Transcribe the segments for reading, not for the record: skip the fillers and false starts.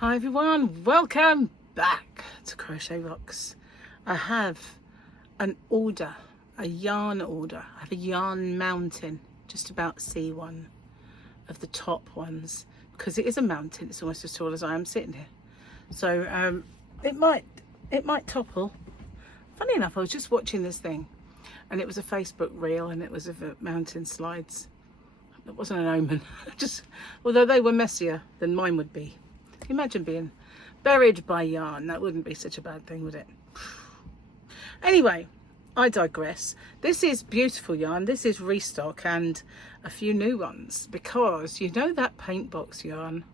Hi everyone, welcome back to Crochet Rocks. I have an order, a yarn order. I have a yarn mountain, just about to see one of the top ones because it is a mountain. It's almost as tall as I am sitting here. So it might topple. Funny enough, I was just watching this thing and it was a Facebook reel and it was of mountain slides. It wasn't an omen, although they were messier than mine would be. Imagine being buried by yarn. That wouldn't be such a bad thing, would it? Anyway, I digress. This is beautiful yarn. This is restock and a few new ones, because you know that paint box yarn,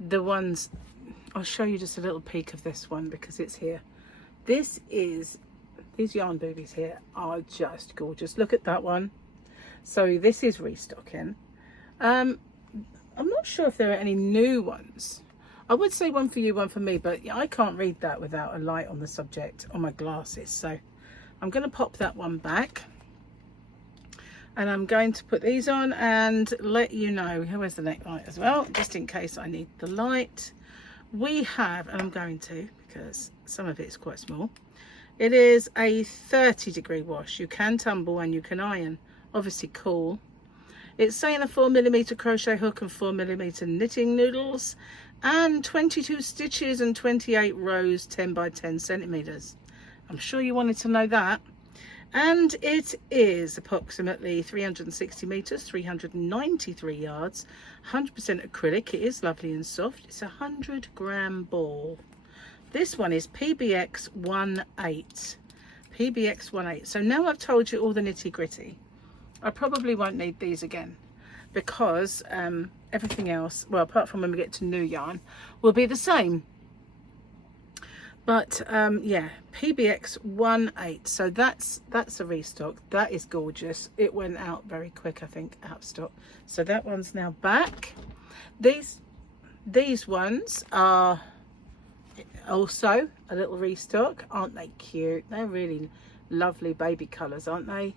the ones, I'll show you just a little peek of this one because it's here. These yarn boobies here are just gorgeous. Look at that one. So this is restocking. I'm not sure if there are any new ones. I would say one for you, one for me, but I can't read that without a light on the subject on my glasses. So I'm going to pop that one back. And I'm going to put these on and let you know. Where's the neck light as well, just in case I need the light. We have, and I'm going to, because some of it is quite small. It is a 30-degree wash. You can tumble and you can iron. Obviously cool. It's saying a 4mm crochet hook and 4mm knitting needles and 22 stitches and 28 rows, 10 by 10 centimeters. I'm sure you wanted to know that. And it is approximately 360 meters, 393 yards, 100% acrylic. It is lovely and soft. It's a 100-gram ball. This one is PBX 18. PBX 18. So now I've told you all the nitty gritty. I probably won't need these again because everything else, well, apart from when we get to new yarn, will be the same. But yeah, PBX 18. So that's a restock. That is gorgeous. It went out very quick, I think, out of stock. So that one's now back. These ones are also a little restock. Aren't they cute? They're really lovely baby colours, aren't they?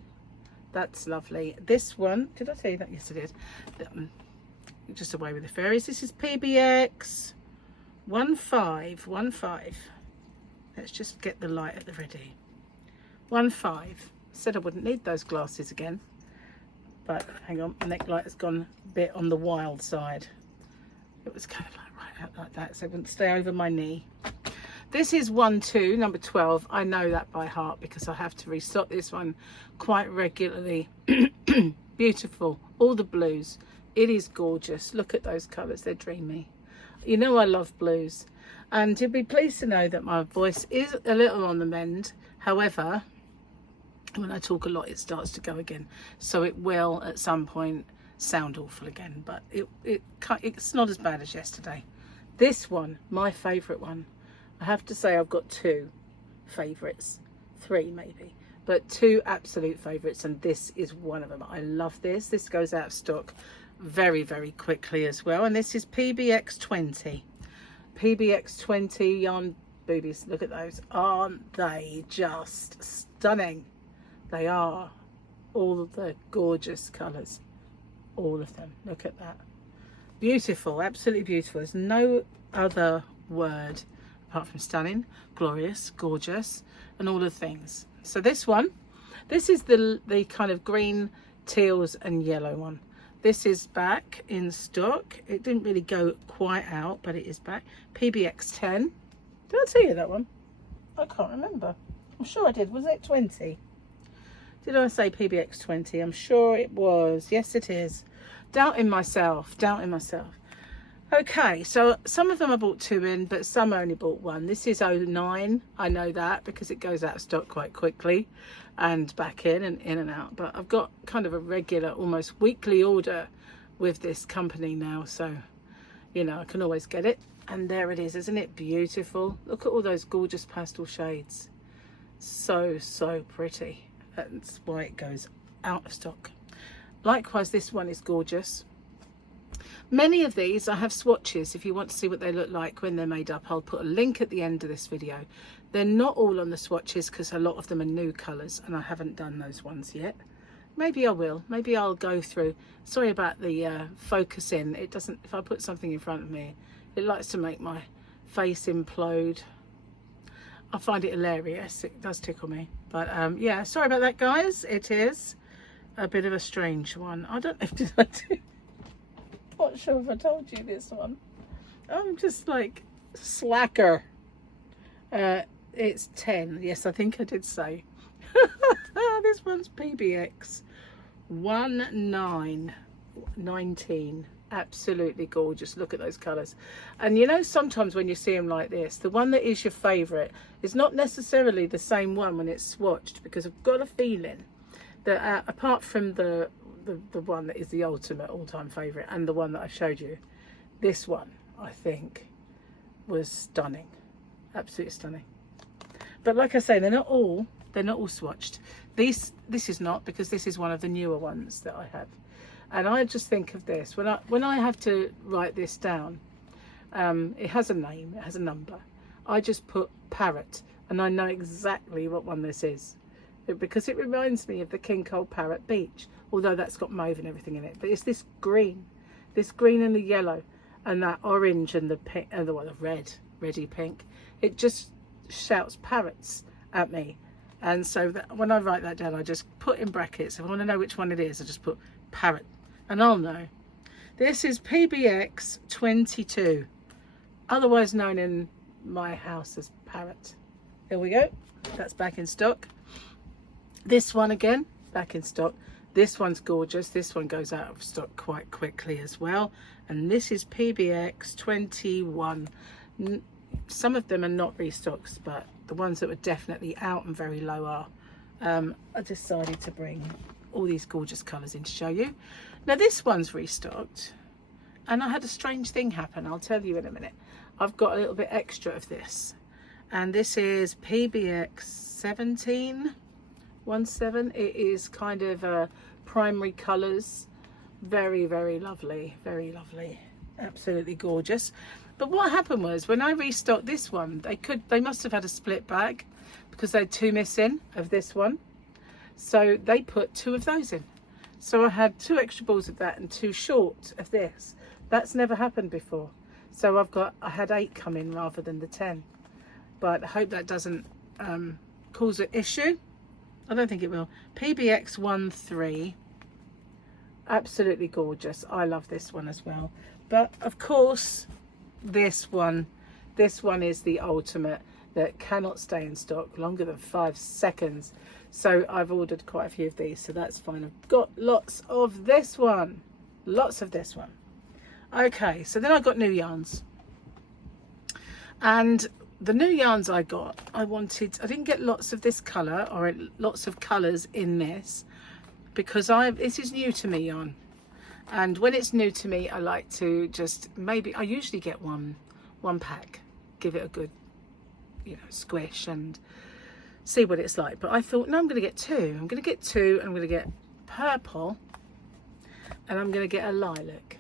That's lovely. This one, did I tell you that? Yes, I did. Just away with the fairies. This is PBX 1515. Let's just get the light at the ready. 15. Said I wouldn't need those glasses again, but hang on, my neck light has gone a bit on the wild side. It was kind of like right out like that, so it wouldn't stay over my knee. This is 12, number 12. I know that by heart because I have to restock this one quite regularly. Beautiful. All the blues. It is gorgeous. Look at those colours. They're dreamy. You know I love blues. And you'll be pleased to know that my voice is a little on the mend. However, when I talk a lot, it starts to go again. So it will, at some point, sound awful again. But it's not as bad as yesterday. This one, my favourite one. I have to say I've got two favourites, three maybe, but two absolute favourites, and this is one of them. I love this. This goes out of stock very, very quickly as well, and this is PBX 20. PBX 20 yarn boobies. Look at those. Aren't they just stunning? They are. All of the gorgeous colours. All of them. Look at that. Beautiful. Absolutely beautiful. There's no other word apart from stunning, glorious, gorgeous, and all the things. So this one, this is the kind of green, teals and yellow one. This is back in stock. It didn't really go quite out, but it is back. PBX 10. Did I tell you that one? I can't remember. I'm sure I did. Was it 20? Did I say PBX 20? I'm sure it was. Yes, it is. Doubting myself. Okay, so some of them I bought two in, but some I only bought one. This is 09. I know that because it goes out of stock quite quickly and back in and out. But I've got kind of a regular, almost weekly order with this company now. So, you know, I can always get it. And there it is. Isn't it beautiful? Look at all those gorgeous pastel shades. So, so pretty. That's why it goes out of stock. Likewise, this one is gorgeous. Many of these I have swatches if you want to see what they look like when they're made up. I'll put a link at the end of this video. They're not all on the swatches because a lot of them are new colours and I haven't done those ones yet. maybe I will. Maybe I'll go through. Sorry about the focusing. It doesn't, if I put something in front of me, it likes to make my face implode. I find it hilarious. It does tickle me. But yeah, sorry about that, guys. It is a bit of a strange one. I don't know if I do. Not sure if I told you this one. I'm just like slacker. It's 10. Yes, I think I did say. This one's PBX 1919. Absolutely gorgeous. Look at those colours. And you know, sometimes when you see them like this, the one that is your favourite is not necessarily the same one when it's swatched, because I've got a feeling that apart from the one that is the ultimate all-time favourite and the one that I showed you, this one I think was stunning. Absolutely stunning. But like I say, they're not all swatched. This is not, because this is one of the newer ones that I have. And I just think of this when I have to write this down. It has a name, it has a number. I just put parrot, and I know exactly what one this is, because it reminds me of the King Cole Parrot Beach. Although that's got mauve and everything in it, but it's this green and the yellow, and that orange and the pink, and the reddy pink. It just shouts parrots at me. And so when I write that down, I just put in brackets. If I want to know which one it is, I just put parrot, and I'll know. This is PBX 22, otherwise known in my house as parrot. There we go. That's back in stock. This one again, back in stock. This one's gorgeous. This one goes out of stock quite quickly as well. And this is PBX 21. Some of them are not restocks, but the ones that were definitely out and very low are. I decided to bring all these gorgeous colours in to show you. Now this one's restocked, and I had a strange thing happen. I'll tell you in a minute. I've got a little bit extra of this, and this is PBX 17. 17. It is kind of primary colours, very lovely, very lovely, absolutely gorgeous. But what happened was, when I restocked this one, they must have had a split bag, because they had 2 missing of this one, so they put 2 of those in. So I had 2 extra balls of that and 2 short of this. That's never happened before. So I had 8 come in rather than the 10. But I hope that doesn't cause an issue. I don't think it will. PBX 13, absolutely gorgeous. I love this one as well. But of course, this one is the ultimate, that cannot stay in stock longer than 5 seconds. So I've ordered quite a few of these, so that's fine. I've got lots of this one. Lots of this one. Okay, so then I got new yarns. And the new yarns I got, I didn't get lots of this colour, or lots of colours in this, because this is new to me yarn. And when it's new to me, I like to just, I usually get one pack, give it a good, squish and see what it's like. But I thought, no, I'm going to get 2. I'm going to get 2. I'm going to get purple, and I'm going to get a lilac,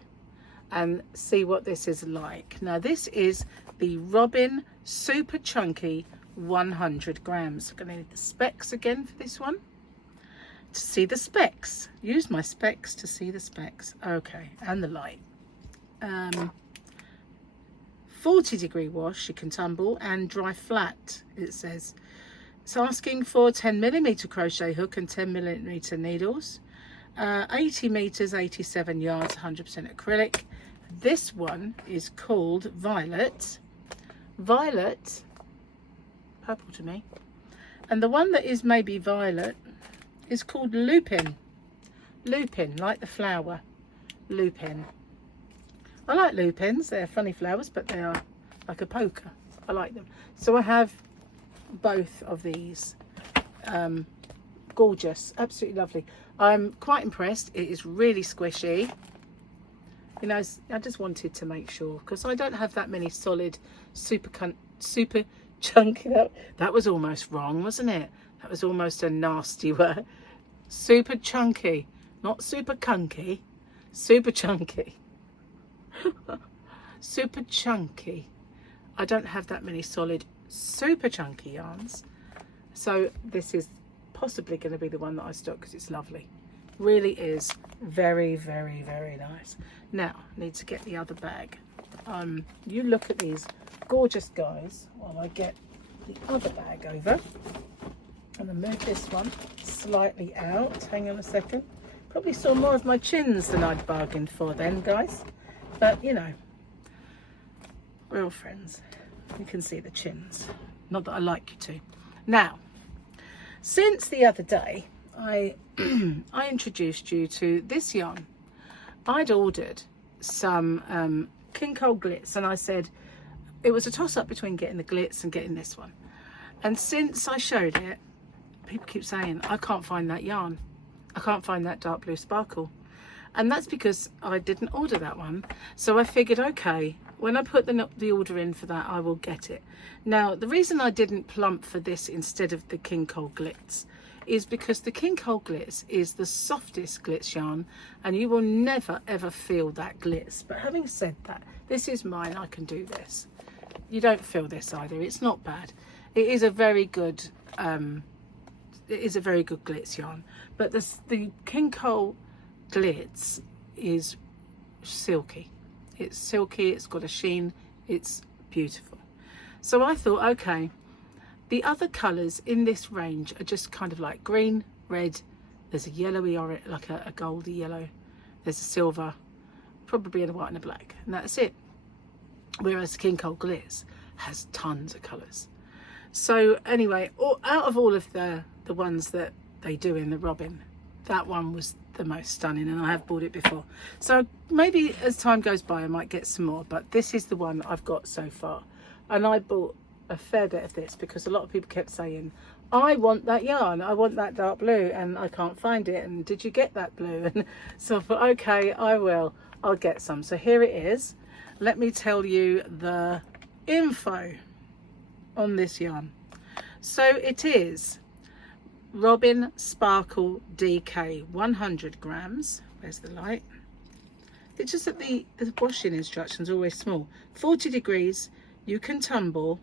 and see what this is like. Now this is the Robin Super Chunky 100 grams. I'm going to need the specs again for this one to see the specs. Use my specs to see the specs. Okay, and the light. 40-degree wash, you can tumble, and dry flat, it says. It's asking for 10mm crochet hook and 10mm needles. 80 meters, 87 yards, 100% acrylic. This one is called Violet, purple to me, and the one that is maybe violet is called Lupin, like the flower, Lupin. I like lupins. They're funny flowers, but they are like a poker. I like them. So I have both of these. Gorgeous, absolutely lovely. I'm quite impressed. It is really squishy. I just wanted to make sure, because I don't have that many solid super chunky. That was almost wrong, wasn't it? That was almost a nasty word. Super chunky, not super cunky. Super chunky. Super chunky. I don't have that many solid super chunky yarns, so this is possibly going to be the one that I stock, because it's lovely. Really is very, very, very nice. Now, need to get the other bag. You look at these gorgeous guys while I get the other bag over. I'm going to move this one slightly out. Hang on a second. Probably saw more of my chins than I'd bargained for then, guys. But, you know, we're all friends. You can see the chins. Not that I like you to. Now, since the other day, I introduced you to this yarn. I'd ordered some King Cole Glitz, and I said it was a toss-up between getting the Glitz and getting this one. And since I showed it, people keep saying, I can't find that yarn. I can't find that dark blue sparkle. And that's because I didn't order that one. So I figured, okay, when I put the order in for that, I will get it. Now, the reason I didn't plump for this instead of the King Cole Glitz is because the King Cole Glitz is the softest glitz yarn, and you will never ever feel that glitz. But having said that, this is mine. I can do this. You don't feel this either. It's not bad. It is a very good glitz yarn. But the King Cole Glitz is silky. It's silky, it's got a sheen, it's beautiful. So I thought, okay, the other colours in this range are just kind of like green, red, there's a yellowy orange, like a goldy yellow, there's a silver, probably a white and a black, and that's it. Whereas King Cole Glitz has tons of colours. So anyway, out of all of the ones that they do in the Robin, that one was the most stunning, and I have bought it before. So maybe as time goes by I might get some more, but this is the one I've got so far. And I bought a fair bit of this because a lot of people kept saying, I want that yarn, I want that dark blue, and I can't find it, and did you get that blue? And so I thought, okay, I'll get some. So here it is. Let me tell you the info on this yarn. So it is Robin Sparkle DK, 100 grams. Where's the light? It's just that the washing instructions are always small. 40 degrees, you can tumble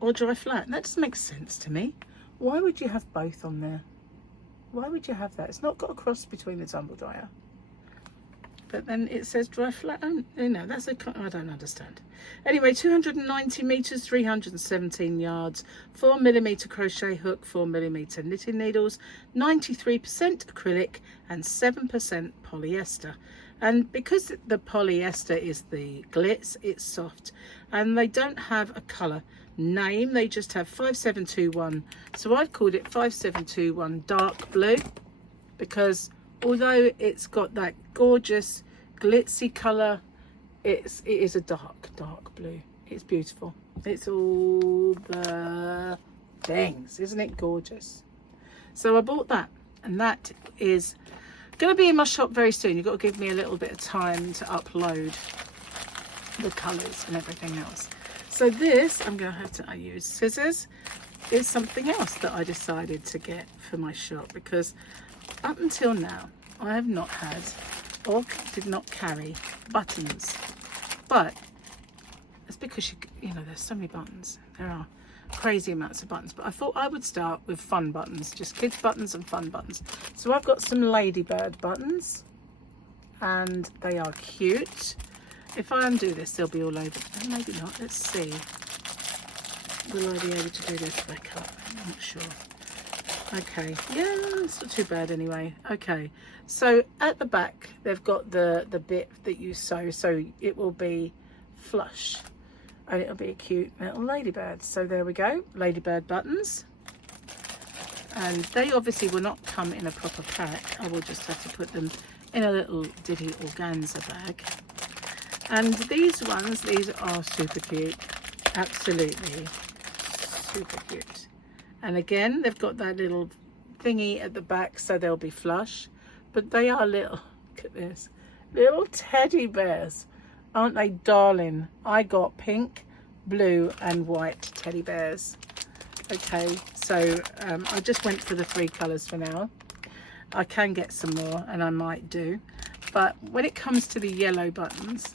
or dry flat. And that doesn't make sense to me. Why would you have both on there? Why would you have that? It's not got a cross between the tumble dryer. But then it says dry flat. You know, I don't understand. Anyway, 290 meters, 317 yards, 4mm crochet hook, 4mm knitting needles, 93% acrylic and 7% polyester. And because the polyester is the glitz, it's soft, and they don't have a colour name, they just have 5721. So I've called it 5721 dark blue, because although it's got that gorgeous glitzy colour, it is a dark blue. It's beautiful. It's all the things, isn't it gorgeous? So I bought that, and that is going to be in my shop very soon. You've got to give me a little bit of time to upload the colours and everything else. So this, I'm going to have to use scissors, is something else that I decided to get for my shop, because up until now I have not had or did not carry buttons. But it's because you know, there's so many buttons. There are crazy amounts of buttons, but I thought I would start with fun buttons, just kids buttons and fun buttons. So I've got some ladybird buttons, and they are cute. If I undo this, they'll be all over. Maybe not. Let's see. Will I be able to do this back up? I'm not sure. Okay, yeah, it's not too bad anyway. Okay, so at the back they've got the bit that you sew, so it will be flush, and it'll be a cute little ladybird. So there we go, ladybird buttons. And they obviously will not come in a proper pack. I will just have to put them in a little ditty organza bag. And these ones, these are super cute, absolutely super cute. And again, they've got that little thingy at the back, so they'll be flush. But they are little, look at this, little teddy bears. Aren't they darling? I got pink, blue and white teddy bears. Okay, so I just went for the 3 colours for now. I can get some more, and I might do. But when it comes to the yellow buttons,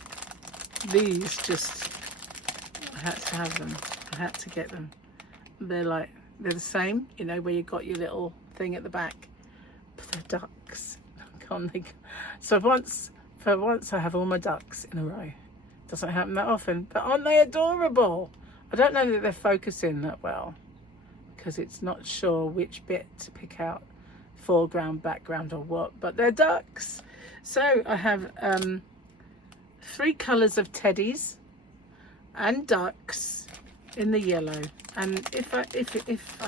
these just, I had to have them. I had to get them. They're the same, you know, where you've got your little thing at the back, but they're So for once I have all my ducks in a row. Doesn't happen that often, but aren't they adorable? I don't know that they're focusing that well because it's not sure which bit to pick out, foreground, background or what, but they're ducks. So I have 3 colours of teddies and ducks in the yellow, and if I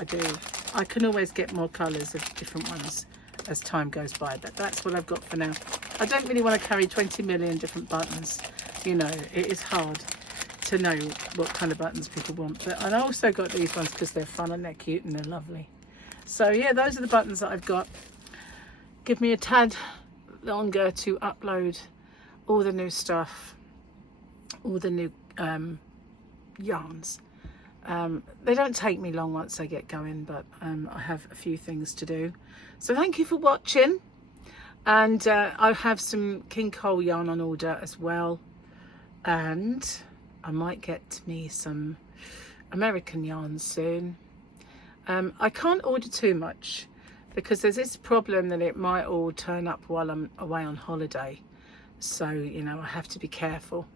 do, I can always get more colours of different ones as time goes by, but that's what I've got for now. I don't really want to carry 20 million different buttons. You know, it is hard to know what kind of buttons people want, but I also got these ones because they're fun and they're cute and they're lovely. So yeah, those are the buttons that I've got. Give me a tad longer to upload all the new stuff, all the new yarns. They don't take me long once I get going, but I have a few things to do. So thank you for watching, and I have some King Cole yarn on order as well, and I might get me some American yarns soon. I can't order too much because there's this problem that it might all turn up while I'm away on holiday, so you know, I have to be careful.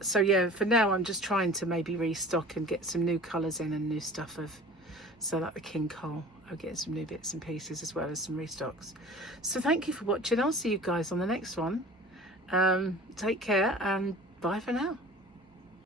So yeah, for now I'm just trying to maybe restock and get some new colours in and new stuff so like the King Cole, I'll get some new bits and pieces as well as some restocks. So thank you for watching. I'll see you guys on the next one. Take care and bye for now.